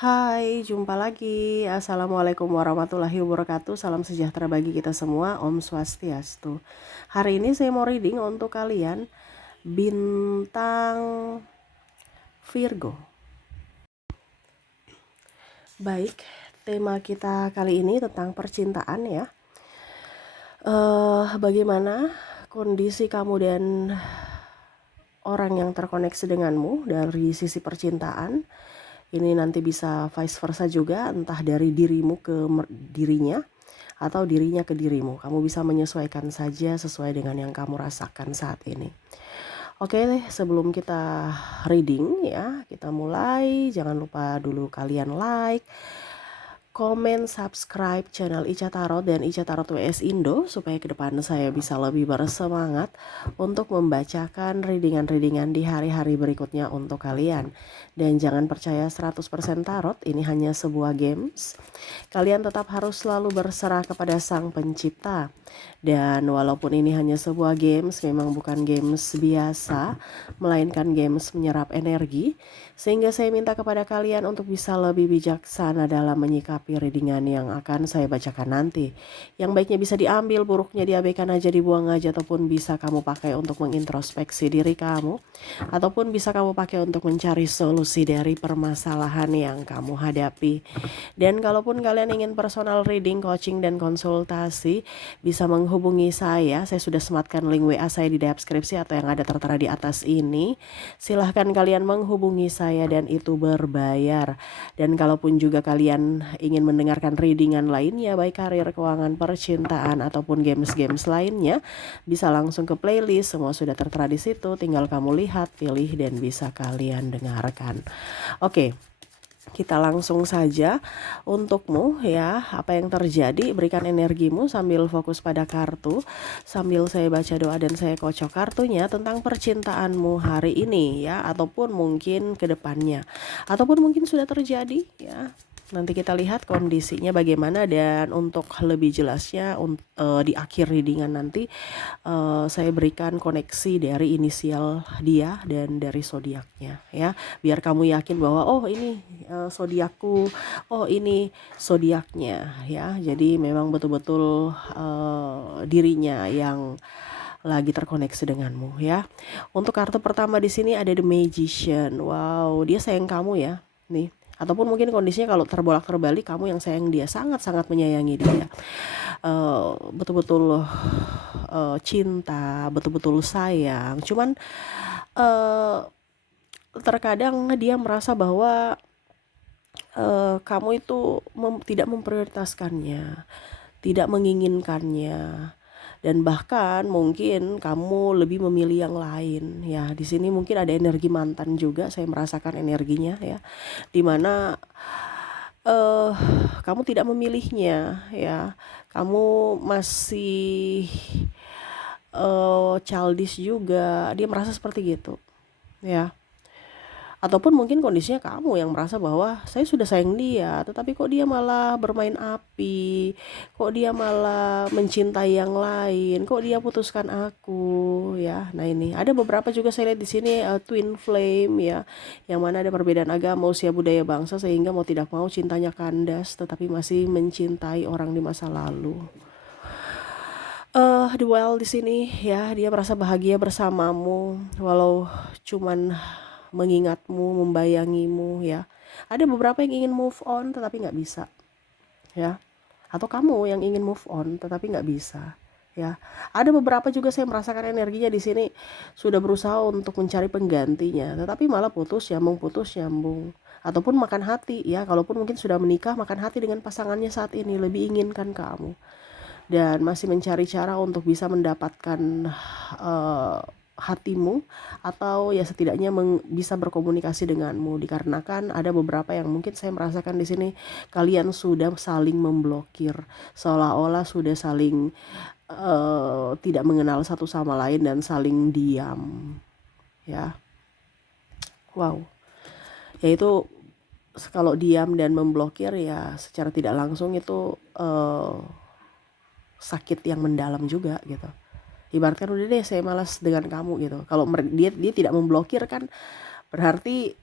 Hai, jumpa lagi. Assalamualaikum warahmatullahi wabarakatuh. Salam sejahtera bagi kita semua. Om Swastiastu. Hari ini saya mau reading untuk kalian bintang Virgo. Baik, tema kita kali ini tentang percintaan ya. Bagaimana kondisi kamu dan orang yang terkoneksi denganmu dari sisi percintaan? Ini nanti bisa vice versa juga, entah dari dirimu ke dirinya atau dirinya ke dirimu. Kamu bisa menyesuaikan saja sesuai dengan yang kamu rasakan saat ini. Oke, sebelum kita reading ya, kita mulai. Jangan lupa dulu kalian like, komen, subscribe channel Ica Tarot dan Ica Tarot WS Indo supaya ke depan saya bisa lebih bersemangat untuk membacakan readingan-readingan di hari-hari berikutnya untuk kalian. Dan jangan percaya 100% tarot, ini hanya sebuah games. Kalian tetap harus selalu berserah kepada Sang Pencipta. Dan walaupun ini hanya sebuah games, memang bukan games biasa, melainkan games menyerap energi. Sehingga saya minta kepada kalian untuk bisa lebih bijaksana dalam menyikapi readingan yang akan saya bacakan nanti. Yang baiknya bisa diambil, buruknya diabaikan aja, dibuang aja, ataupun bisa kamu pakai untuk mengintrospeksi diri kamu, ataupun bisa kamu pakai untuk mencari solusi dari permasalahan yang kamu hadapi. Dan kalaupun kalian ingin personal reading, coaching, dan konsultasi, bisa menghubungi saya. Saya sudah sematkan link WA saya di deskripsi atau yang ada tertera di atas ini. Silahkan kalian menghubungi saya dan itu berbayar. Dan kalaupun juga kalian ingin mendengarkan readingan lainnya, baik karir, keuangan, percintaan, ataupun games-games lainnya, bisa langsung ke playlist. Semua sudah tertera di situ. Tinggal kamu lihat, pilih, dan bisa kalian dengarkan. Oke. Kita langsung saja untukmu ya, apa yang terjadi, berikan energimu sambil fokus pada kartu, sambil saya baca doa dan saya kocok kartunya tentang percintaanmu hari ini ya, ataupun mungkin ke depannya, ataupun mungkin sudah terjadi ya. Nanti kita lihat kondisinya bagaimana, dan untuk lebih jelasnya di akhir readingan nanti saya berikan koneksi dari inisial dia dan dari zodiaknya ya, biar kamu yakin bahwa oh ini zodiakku, oh ini zodiaknya ya. Jadi memang betul-betul dirinya yang lagi terkoneksi denganmu ya. Untuk kartu pertama di sini ada The Magician. Wow, dia sayang kamu ya nih. Ataupun mungkin kondisinya kalau terbolak-terbalik kamu yang sayang dia, sangat-sangat menyayangi dia. Betul-betul cinta, betul-betul sayang. Cuman terkadang dia merasa bahwa kamu itu tidak memprioritaskannya, tidak menginginkannya, dan bahkan mungkin kamu lebih memilih yang lain ya. Di sini mungkin ada energi mantan juga, saya merasakan energinya ya, dimana kamu tidak memilihnya ya, kamu masih childish juga, dia merasa seperti gitu ya. Ataupun mungkin kondisinya kamu yang merasa bahwa saya sudah sayang dia, tetapi kok dia malah bermain api, kok dia malah mencintai yang lain, kok dia putuskan aku ya. Nah ini ada beberapa juga saya lihat di sini twin flame ya, yang mana ada perbedaan agama, usia, budaya, bangsa, sehingga mau tidak mau cintanya kandas, tetapi masih mencintai orang di masa lalu. Duel di sini ya, dia merasa bahagia bersamamu walau cuman mengingatmu, membayangimu ya. Ada beberapa yang ingin move on tetapi nggak bisa ya. Atau kamu yang ingin move on tetapi nggak bisa ya. Ada beberapa juga saya merasakan energinya di sini sudah berusaha untuk mencari penggantinya, tetapi malah putus nyambung. Ataupun makan hati ya, kalaupun mungkin sudah menikah, makan hati dengan pasangannya saat ini, lebih inginkan kamu dan masih mencari cara untuk bisa mendapatkan hatimu, atau ya setidaknya bisa berkomunikasi denganmu, dikarenakan ada beberapa yang mungkin saya merasakan di sini kalian sudah saling memblokir, seolah-olah sudah saling tidak mengenal satu sama lain dan saling diam ya. Wow, yaitu kalau diam dan memblokir ya secara tidak langsung itu sakit yang mendalam juga gitu. Ibaratkan udah deh saya malas dengan kamu gitu. Kalau dia tidak memblokir kan berarti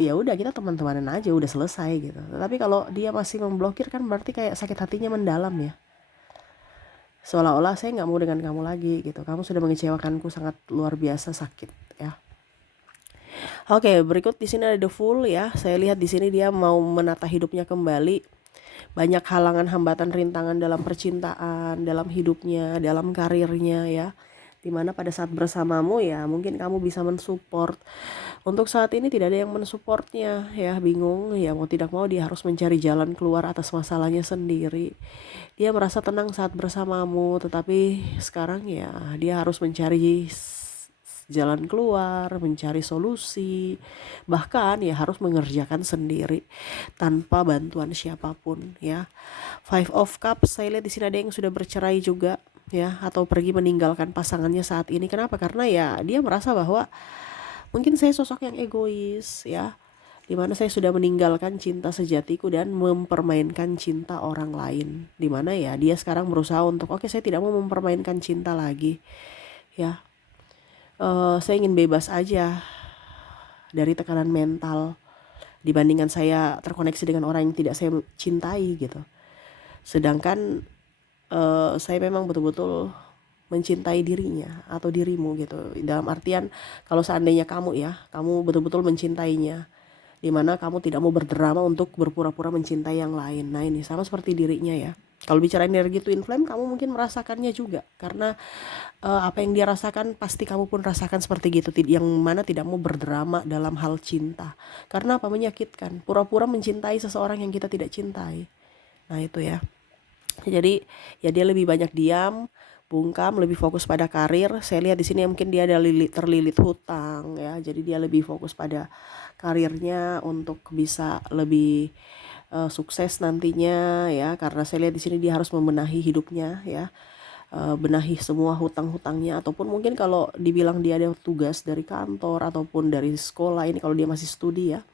ya udah kita teman-temanan aja, udah selesai gitu. Tapi kalau dia masih memblokir kan berarti kayak sakit hatinya mendalam ya. Seolah-olah saya nggak mau dengan kamu lagi gitu. Kamu sudah mengecewakanku sangat luar biasa, sakit ya. Oke, berikut di sini ada The Fool ya. Saya lihat di sini dia mau menata hidupnya kembali. Banyak halangan, hambatan, rintangan dalam percintaan, dalam hidupnya, dalam karirnya ya. Dimana pada saat bersamamu ya mungkin kamu bisa mensupport. Untuk saat ini tidak ada yang mensupportnya ya, bingung ya, mau tidak mau dia harus mencari jalan keluar atas masalahnya sendiri. Dia merasa tenang saat bersamamu, tetapi sekarang ya dia harus mencari jalan keluar, mencari solusi, bahkan ya harus mengerjakan sendiri tanpa bantuan siapapun ya. Five of Cups, saya lihat di sini ada yang sudah bercerai juga ya, atau pergi meninggalkan pasangannya saat ini. Kenapa? Karena ya dia merasa bahwa mungkin saya sosok yang egois ya, dimana saya sudah meninggalkan cinta sejatiku dan mempermainkan cinta orang lain. Dimana ya dia sekarang berusaha untuk oke, saya tidak mau mempermainkan cinta lagi ya. Saya ingin bebas aja dari tekanan mental dibandingkan saya terkoneksi dengan orang yang tidak saya cintai gitu. Sedangkan saya memang betul-betul mencintai dirinya atau dirimu gitu. Dalam artian kalau seandainya kamu ya, kamu betul-betul mencintainya, dimana kamu tidak mau berdrama untuk berpura-pura mencintai yang lain. Nah ini sama seperti dirinya ya. Kalau bicara energi twin flame, kamu mungkin merasakannya juga karena apa yang dia rasakan pasti kamu pun rasakan seperti gitu, yang mana tidak mau berdrama dalam hal cinta. Karena apa? Menyakitkan, pura-pura mencintai seseorang yang kita tidak cintai. Nah itu ya. Jadi ya dia lebih banyak diam, bungkam, lebih fokus pada karir. Saya lihat di sini mungkin dia ada terlilit hutang ya. Jadi dia lebih fokus pada karirnya untuk bisa lebih sukses nantinya ya. Karena saya lihat di sini dia harus membenahi hidupnya ya. Benahi semua hutang-hutangnya, ataupun mungkin kalau dibilang dia ada tugas dari kantor ataupun dari sekolah, ini kalau dia masih studi ya.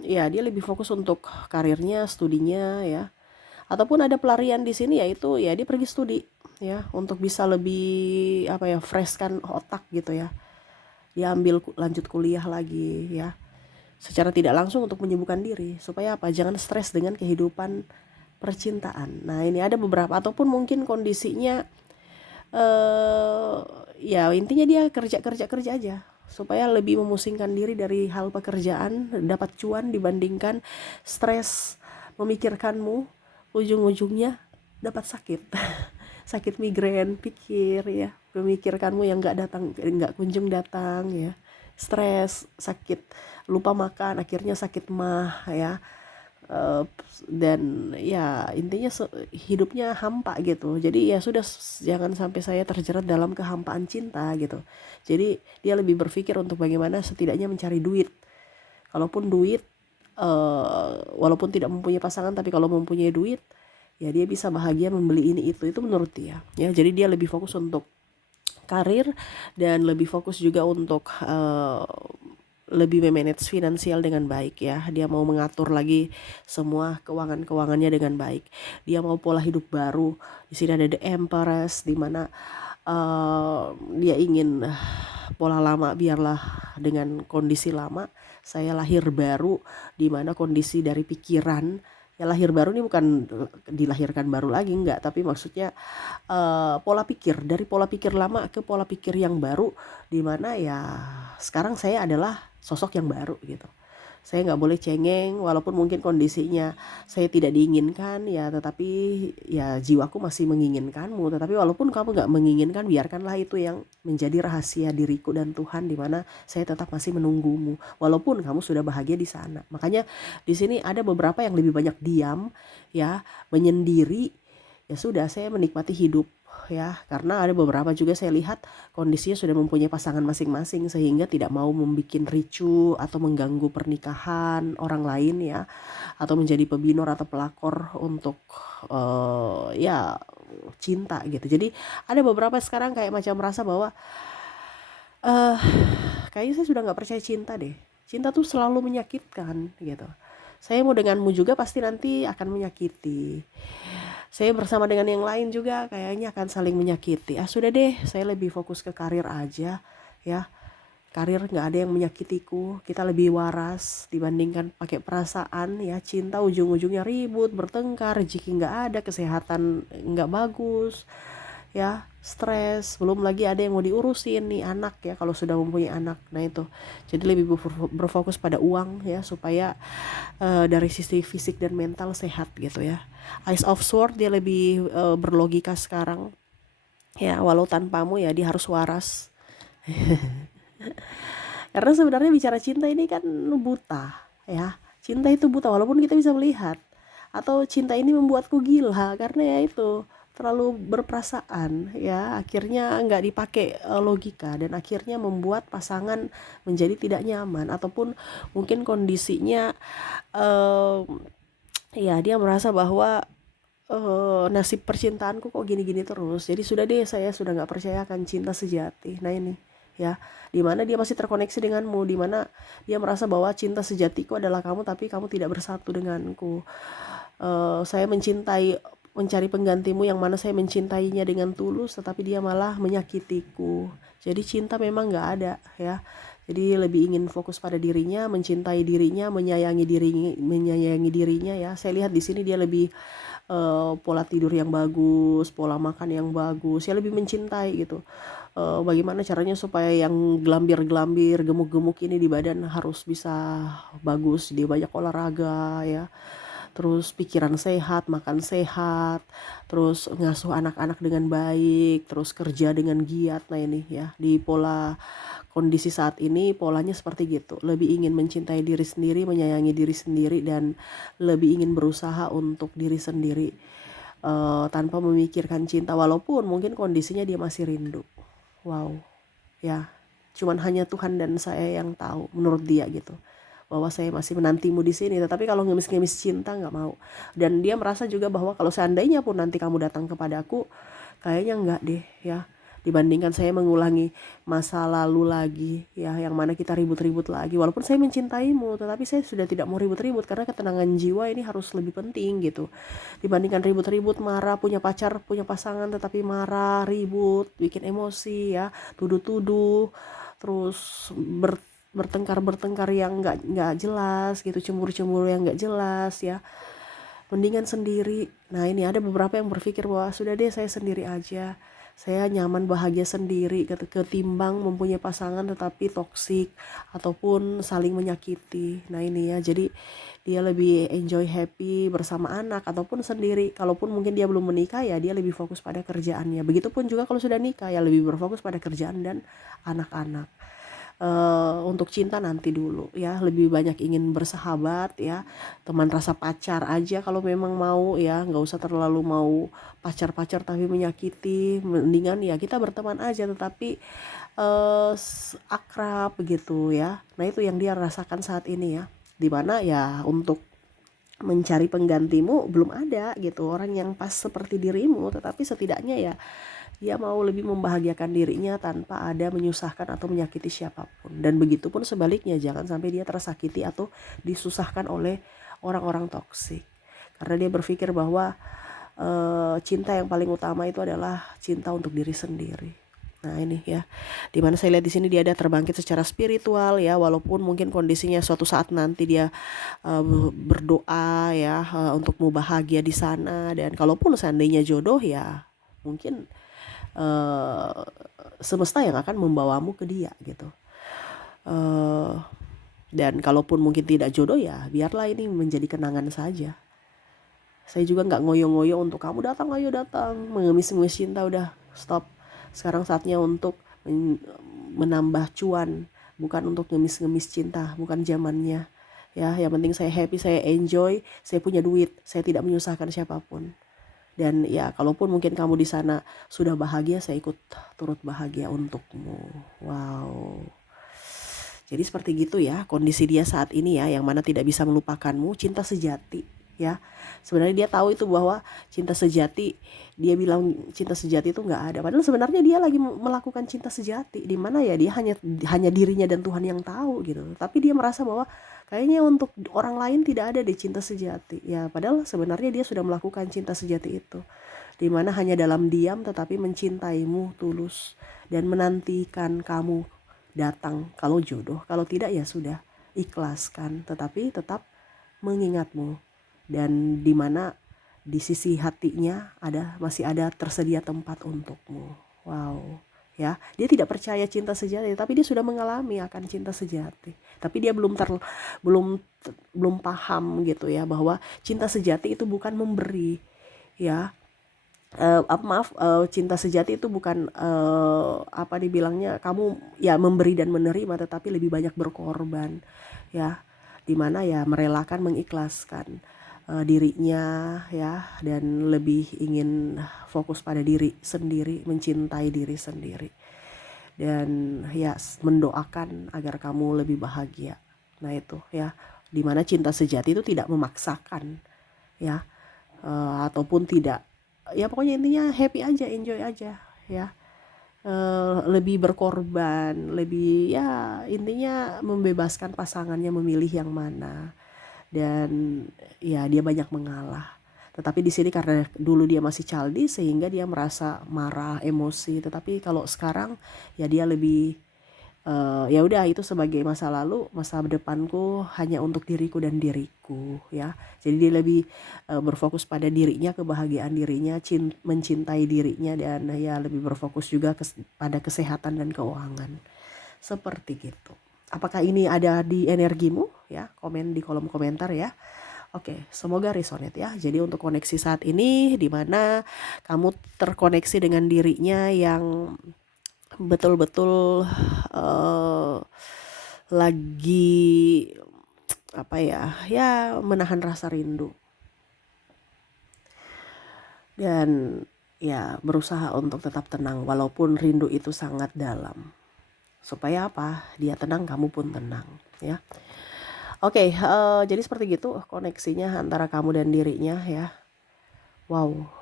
Ya dia lebih fokus untuk karirnya, studinya ya. Ataupun ada pelarian di sini, yaitu ya dia pergi studi ya untuk bisa lebih apa ya, fresh kan otak gitu ya. Dia ambil lanjut kuliah lagi ya. Secara tidak langsung untuk menyembuhkan diri supaya apa? Jangan stres dengan kehidupan percintaan. Nah, ini ada beberapa, ataupun mungkin kondisinya ya intinya dia kerja aja supaya lebih memusingkan diri dari hal pekerjaan, dapat cuan dibandingkan stres memikirkanmu, ujung-ujungnya dapat sakit. Sakit migrain, pikir ya, memikirkanmu yang nggak kunjung datang ya, stres, sakit, lupa makan, akhirnya sakit mah ya. Dan ya intinya hidupnya hampa gitu. Jadi ya sudah, jangan sampai saya terjerat dalam kehampaan cinta gitu. Jadi dia lebih berpikir untuk bagaimana setidaknya mencari duit. Kalaupun duit, walaupun tidak mempunyai pasangan, tapi kalau mempunyai duit ya dia bisa bahagia membeli ini itu menurut dia ya. Jadi dia lebih fokus untuk karir dan lebih fokus juga untuk lebih memanage finansial dengan baik ya. Dia mau mengatur lagi semua keuangannya dengan baik. Dia mau pola hidup baru. Di sini ada The Empress, di mana dia ingin pola lama biarlah dengan kondisi lama. Saya lahir baru, di mana kondisi dari pikiran ya, lahir baru ini bukan dilahirkan baru lagi, enggak, tapi maksudnya pola pikir, dari pola pikir lama ke pola pikir yang baru, di mana ya sekarang saya adalah sosok yang baru gitu. Saya nggak boleh cengeng, walaupun mungkin kondisinya saya tidak diinginkan ya, tetapi ya jiwaku masih menginginkanmu. Tetapi walaupun kamu nggak menginginkan, biarkanlah itu yang menjadi rahasia diriku dan Tuhan, di mana saya tetap masih menunggumu walaupun kamu sudah bahagia di sana. Makanya di sini ada beberapa yang lebih banyak diam ya, menyendiri. Ya sudah, saya menikmati hidup ya, karena ada beberapa juga saya lihat kondisinya sudah mempunyai pasangan masing-masing, sehingga tidak mau membuat ricu atau mengganggu pernikahan orang lain ya, atau menjadi pebinor atau pelakor untuk ya cinta gitu. Jadi ada beberapa sekarang kayak macam merasa bahwa kayaknya saya sudah nggak percaya cinta deh. Cinta tuh selalu menyakitkan gitu. Saya mau denganmu juga pasti nanti akan menyakiti. Saya bersama dengan yang lain juga kayaknya akan saling menyakiti. Sudah deh, saya lebih fokus ke karir aja ya. karir nggak ada yang menyakitiku, kita lebih waras dibandingkan pakai perasaan ya. Cinta ujung-ujungnya ribut, bertengkar, rezeki nggak ada, kesehatan nggak bagus ya, stres, belum lagi ada yang mau diurusin nih anak ya kalau sudah mempunyai anak. Nah itu, jadi lebih berfokus pada uang ya, supaya dari sisi fisik dan mental sehat gitu ya. Ace of Sword dia lebih berlogika sekarang ya, walau tanpamu ya dia harus waras. Karena sebenarnya bicara cinta ini kan buta ya. Cinta itu buta walaupun kita bisa melihat. Atau cinta ini membuatku gila karena ya itu terlalu berperasaan ya, akhirnya nggak dipakai logika, dan akhirnya membuat pasangan menjadi tidak nyaman, ataupun mungkin kondisinya ya dia merasa bahwa nasib percintaanku kok gini-gini terus, jadi sudah deh, saya sudah nggak percaya akan cinta sejati. Nah ini ya, dimana dia masih terkoneksi denganmu, dimana dia merasa bahwa cinta sejatiku adalah kamu, tapi kamu tidak bersatu denganku. Saya mencari penggantimu yang mana saya mencintainya dengan tulus, tetapi dia malah menyakitiku. Jadi cinta memang nggak ada ya. Jadi lebih ingin fokus pada dirinya, mencintai dirinya, menyayangi dirinya ya. Saya lihat di sini dia lebih pola tidur yang bagus, pola makan yang bagus, ya lebih mencintai gitu. Bagaimana caranya supaya yang gelambir-gelambir, gemuk-gemuk ini di badan harus bisa bagus, dia banyak olahraga ya. Terus pikiran sehat, makan sehat, terus ngasuh anak-anak dengan baik, terus kerja dengan giat. Nah ini ya, di pola kondisi saat ini polanya seperti gitu, lebih ingin mencintai diri sendiri, menyayangi diri sendiri, dan lebih ingin berusaha untuk diri sendiri tanpa memikirkan cinta, walaupun mungkin kondisinya dia masih rindu. Wow ya, cuman hanya Tuhan dan saya yang tahu menurut dia gitu, bahwa saya masih menantimu di sini. Tetapi kalau ngemis-ngemis cinta nggak mau. Dan dia merasa juga bahwa kalau seandainya pun nanti kamu datang kepadaku, kayaknya nggak deh ya, dibandingkan saya mengulangi masa lalu lagi ya, yang mana kita ribut-ribut lagi. Walaupun saya mencintaimu, tetapi saya sudah tidak mau ribut-ribut, karena ketenangan jiwa ini harus lebih penting gitu, dibandingkan ribut-ribut, marah, punya pacar, punya pasangan tetapi marah, ribut, bikin emosi ya, tuduh-tuduh, terus bertengkar yang nggak jelas gitu, cemburu-cemburu yang nggak jelas ya. Mendingan sendiri. Nah ini ada beberapa yang berpikir bahwa sudah deh, saya sendiri aja, saya nyaman bahagia sendiri, ketimbang mempunyai pasangan tetapi toksik ataupun saling menyakiti. Nah ini ya, jadi dia lebih enjoy happy bersama anak ataupun sendiri. Kalaupun mungkin dia belum menikah ya, dia lebih fokus pada kerjaannya. Begitupun juga kalau sudah nikah ya, lebih berfokus pada kerjaan dan anak-anak. Untuk cinta nanti dulu ya, lebih banyak ingin bersahabat ya, teman rasa pacar aja kalau memang mau ya, nggak usah terlalu mau pacar-pacar tapi menyakiti, mendingan ya kita berteman aja tetapi akrab begitu ya. Nah itu yang dia rasakan saat ini ya, dimana ya untuk mencari penggantimu belum ada gitu, orang yang pas seperti dirimu, tetapi setidaknya ya dia mau lebih membahagiakan dirinya tanpa ada menyusahkan atau menyakiti siapapun. Dan begitu pun sebaliknya, jangan sampai dia tersakiti atau disusahkan oleh orang-orang toksik. Karena dia berpikir bahwa cinta yang paling utama itu adalah cinta untuk diri sendiri. Nah ini ya, dimana saya lihat di sini dia ada terbangkit secara spiritual ya, walaupun mungkin kondisinya suatu saat nanti dia berdoa ya untuk mau bahagia di sana. Dan kalaupun seandainya jodoh ya, mungkin semesta yang akan membawamu ke dia gitu. Dan kalaupun mungkin tidak jodoh ya, biarlah ini menjadi kenangan saja. Saya juga nggak ngoyo-ngoyo untuk kamu datang, ayo datang, mengemis-ngemis cinta, udah stop. Sekarang saatnya untuk menambah cuan, bukan untuk ngemis-ngemis cinta, bukan zamannya. Ya, yang penting saya happy, saya enjoy, saya punya duit, saya tidak menyusahkan siapapun. Dan ya kalaupun mungkin kamu di sana sudah bahagia, saya ikut turut bahagia untukmu. Wow. Jadi seperti gitu ya kondisi dia saat ini ya, yang mana tidak bisa melupakanmu, cinta sejati ya. Sebenarnya dia tahu itu bahwa cinta sejati, dia bilang cinta sejati itu nggak ada. Padahal sebenarnya dia lagi melakukan cinta sejati, di mana ya dia hanya dirinya dan Tuhan yang tahu gitu. Tapi dia merasa bahwa kayaknya untuk orang lain tidak ada deh cinta sejati. Ya padahal sebenarnya dia sudah melakukan cinta sejati itu, di mana hanya dalam diam tetapi mencintaimu tulus dan menantikan kamu datang kalau jodoh, kalau tidak ya sudah, ikhlaskan, tetapi tetap mengingatmu, dan di mana di sisi hatinya masih ada tersedia tempat untukmu. Wow, ya, dia tidak percaya cinta sejati, tapi dia sudah mengalami akan cinta sejati, tapi dia belum belum paham gitu ya, bahwa cinta sejati itu bukan memberi, ya. Cinta sejati itu bukan apa dibilangnya, kamu ya memberi dan menerima, tetapi lebih banyak berkorban, ya, dimana ya merelakan, mengikhlaskan dirinya, ya, dan lebih ingin fokus pada diri sendiri, mencintai diri sendiri, dan ya mendoakan agar kamu lebih bahagia. Nah itu ya, dimana cinta sejati itu tidak memaksakan, ya, ataupun tidak, ya pokoknya intinya happy aja, enjoy aja, ya. Lebih berkorban, lebih, ya intinya membebaskan pasangannya memilih yang mana, dan ya dia banyak mengalah. Tetapi di sini karena dulu dia masih childish sehingga dia merasa marah, emosi, tetapi kalau sekarang ya dia lebih ya udah, itu sebagai masa lalu, masa depanku hanya untuk diriku dan diriku, ya. Jadi dia lebih berfokus pada dirinya, kebahagiaan dirinya, mencintai dirinya, dan ya lebih berfokus juga pada kesehatan dan keuangan, seperti gitu. Apakah ini ada di energimu, ya? Komen di kolom komentar ya. Oke, semoga resonate ya. Jadi untuk koneksi saat ini, di mana kamu terkoneksi dengan dirinya yang betul-betul lagi apa ya menahan rasa rindu, dan ya berusaha untuk tetap tenang walaupun rindu itu sangat dalam, supaya apa, dia tenang, kamu pun tenang, ya. Oke, jadi seperti gitu koneksinya antara kamu dan dirinya, ya. Wow,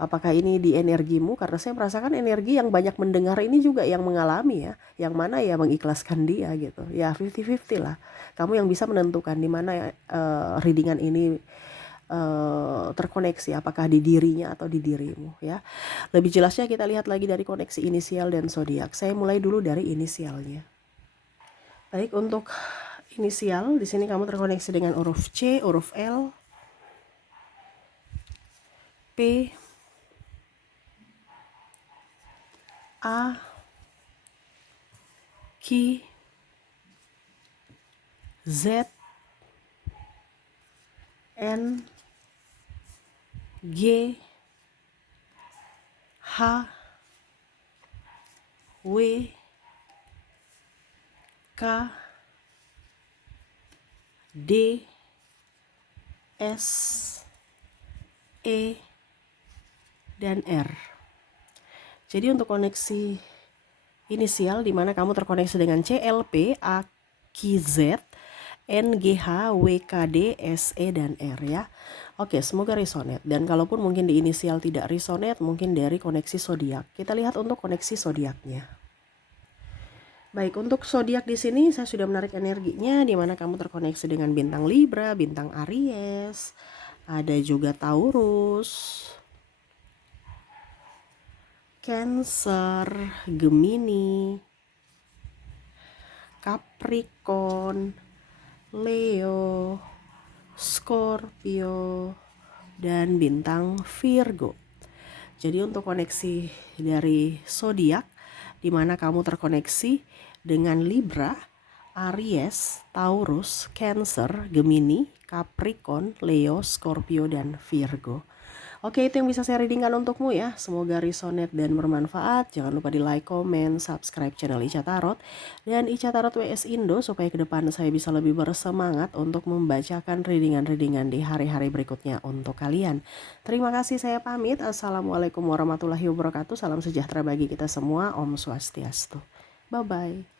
apakah ini di energimu? Karena saya merasakan energi yang banyak mendengar ini juga yang mengalami, ya. Yang mana ya mengikhlaskan dia gitu. Ya 50-50 lah. Kamu yang bisa menentukan di mana readingan ini terkoneksi, apakah di dirinya atau di dirimu, ya. Lebih jelasnya kita lihat lagi dari koneksi inisial dan zodiak. Saya mulai dulu dari inisialnya. Baik, untuk inisial di sini kamu terkoneksi dengan huruf C, huruf L, P, A, Q, Z, N, G, H, W, K, D, S, E, dan R. Jadi untuk koneksi inisial di mana kamu terkoneksi dengan CLP, AQZ, NGH, WKD, SE, dan R, ya. Oke, semoga resonate. Dan kalaupun mungkin di inisial tidak resonate, mungkin dari koneksi zodiak. Kita lihat untuk koneksi zodiaknya. Baik, untuk zodiak di sini saya sudah menarik energinya, di mana kamu terkoneksi dengan bintang Libra, bintang Aries, ada juga Taurus, Cancer, Gemini, Capricorn, Leo, Scorpio, dan bintang Virgo. Jadi untuk koneksi dari zodiak, di mana kamu terkoneksi dengan Libra, Aries, Taurus, Cancer, Gemini, Capricorn, Leo, Scorpio, dan Virgo. Oke, itu yang bisa saya readingkan untukmu ya. Semoga resonate dan bermanfaat. Jangan lupa di like, comment, subscribe channel Ica Tarot dan Ica Tarot WS Indo, supaya ke depan saya bisa lebih bersemangat untuk membacakan readingan-readingan di hari-hari berikutnya untuk kalian. Terima kasih, saya pamit. Assalamualaikum warahmatullahi wabarakatuh. Salam sejahtera bagi kita semua. Om Swastiastu. Bye-bye.